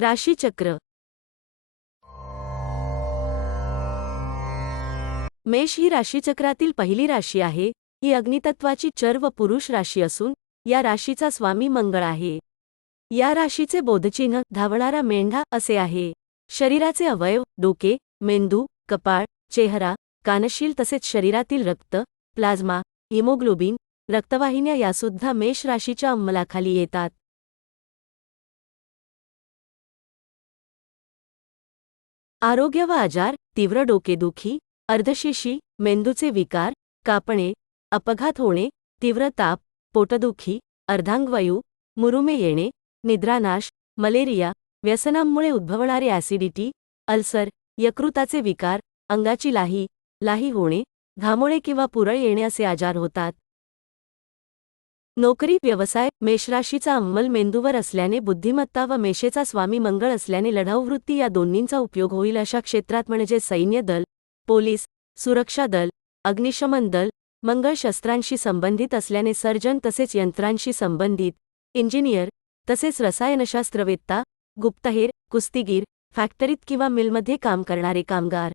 राशीचक्र. मेष ही राशीचक्रातील पहिली राशी आहे. ही अग्नितत्वाची चर व पुरुष राशी असून या राशीचा स्वामी मंगळ आहे. या राशीचे बोधचिन्ह धावणारा मेंढा असे आहे. शरीराचे अवयव डोके, मेंदू, कपाळ, चेहरा, कानशील तसेच शरीरातील रक्त, प्लाझ्मा, हिमोग्लोबिन, रक्तवाहिन्या यासुद्धा मेष राशीच्या अंमलाखाली येतात. आरोग्य व आजार, तीव्र डोकेदुखी, अर्धशिशी, मेंदूचे विकार, कापणे, अपघात होणे, तीव्र ताप, पोटदुखी, अर्धांगवायू, मुरुमे येणे, निद्रानाश, मलेरिया, व्यसनांमुळे उद्भवणारे ॲसिडिटी, अल्सर, यकृताचे विकार, अंगाची लाही होणे, घामोळे किंवा पुरळ येणे असे आजार होतात. नोकरी व्यवसाय मेषराशीचा अंमल मेंदूवर असल्याने बुद्धिमत्ता व मेषेचा स्वामी मंगळ असल्याने लढाऊ वृत्ती या दोन्हींचा उपयोग होईल अशा क्षेत्रात म्हणजे सैन्य दल, पोलीस, सुरक्षा दल, अग्निशमन दल, मंगळ शस्त्रांशी संबंधित असल्याने सर्जन तसेच यंत्रांशी संबंधित, इंजिनियर, तसेच रसायनशास्त्रवेत्ता, गुप्तहेर, कुस्तीगीर, फॅक्टरीत किंवा मिलमध्ये काम करणारे कामगार.